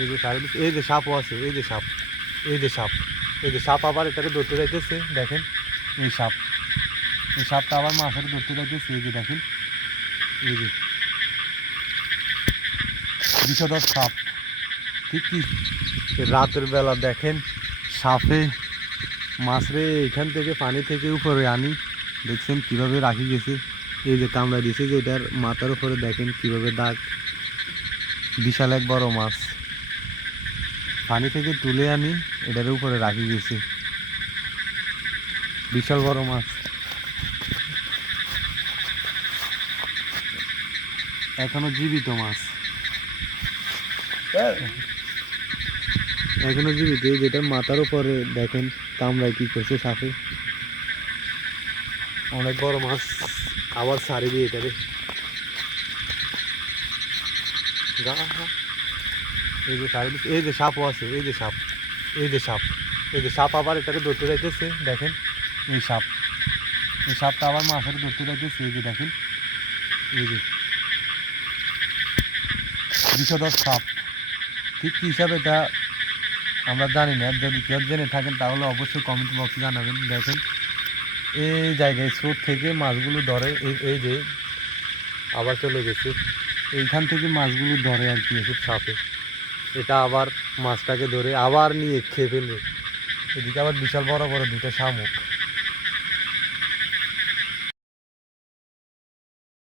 এই যে সারা এই যে সাপও আছে, এই যে সাপ, এই যে সাপ, এই যে সাপ আবার এটাকে ধরতে যাইতেছে। দেখেন এই সাপ, এই সাপটা আবার মাছের ধরতে যাইতেছে। এই যে দেখেন, এই যে বিষধর সাপ। ঠিক কি রাতের বেলা দেখেন সাপে মাছরে এখান থেকে পানি থেকে উপরে আনি, দেখছেন কিভাবে রাখি গেছে। এই যে কামড়া দিয়েছে যে এটার মাথার উপরে দেখেন কিভাবে দাগ। বিশাল এক বড় মাছ পানি থেকে তুলে আনি এটার উপরে রাখি গেছে, বিশাল বড় মাছ। এখনো জীবিত মাছ, এখনো জীবিত। এই যেটার মাথার উপরে দেখেন কামড়ায় কি করছে সাপে। অনেক বড় মাছ, আবার ছাড়ি দিয়ে এটারে। এই যে ছাড়ি দিচ্ছে, এই যে সাপও আছে, এই যে সাপ, এই যে সাপ, এই যে সাপ আবার এটাকে ধরতে যাইতেছে। দেখেন এই সাপ, এই সাপটা আবার মাছের ধরতে যাইতেছে। এই যে দেখেন, এই যে বিষধর সাপ। ঠিক কী হিসাবে এটা আমরা জানি না, যদি কেউ জেনে থাকেন তাহলে অবশ্যই কমেন্ট বক্সে জানাবেন। দেখেন এই জায়গায় স্রোত থেকে মাছগুলো ধরে, এই যে আবার চলে গেছে, এইখান থেকে মাছগুলো ধরে আর কি এসব সাপে। এটা আবার মাছটাকে ধরে আবার নিয়ে খেয়ে ফেলবে। এদিকে আবার বিশাল বড় বড় দুটো শামুক।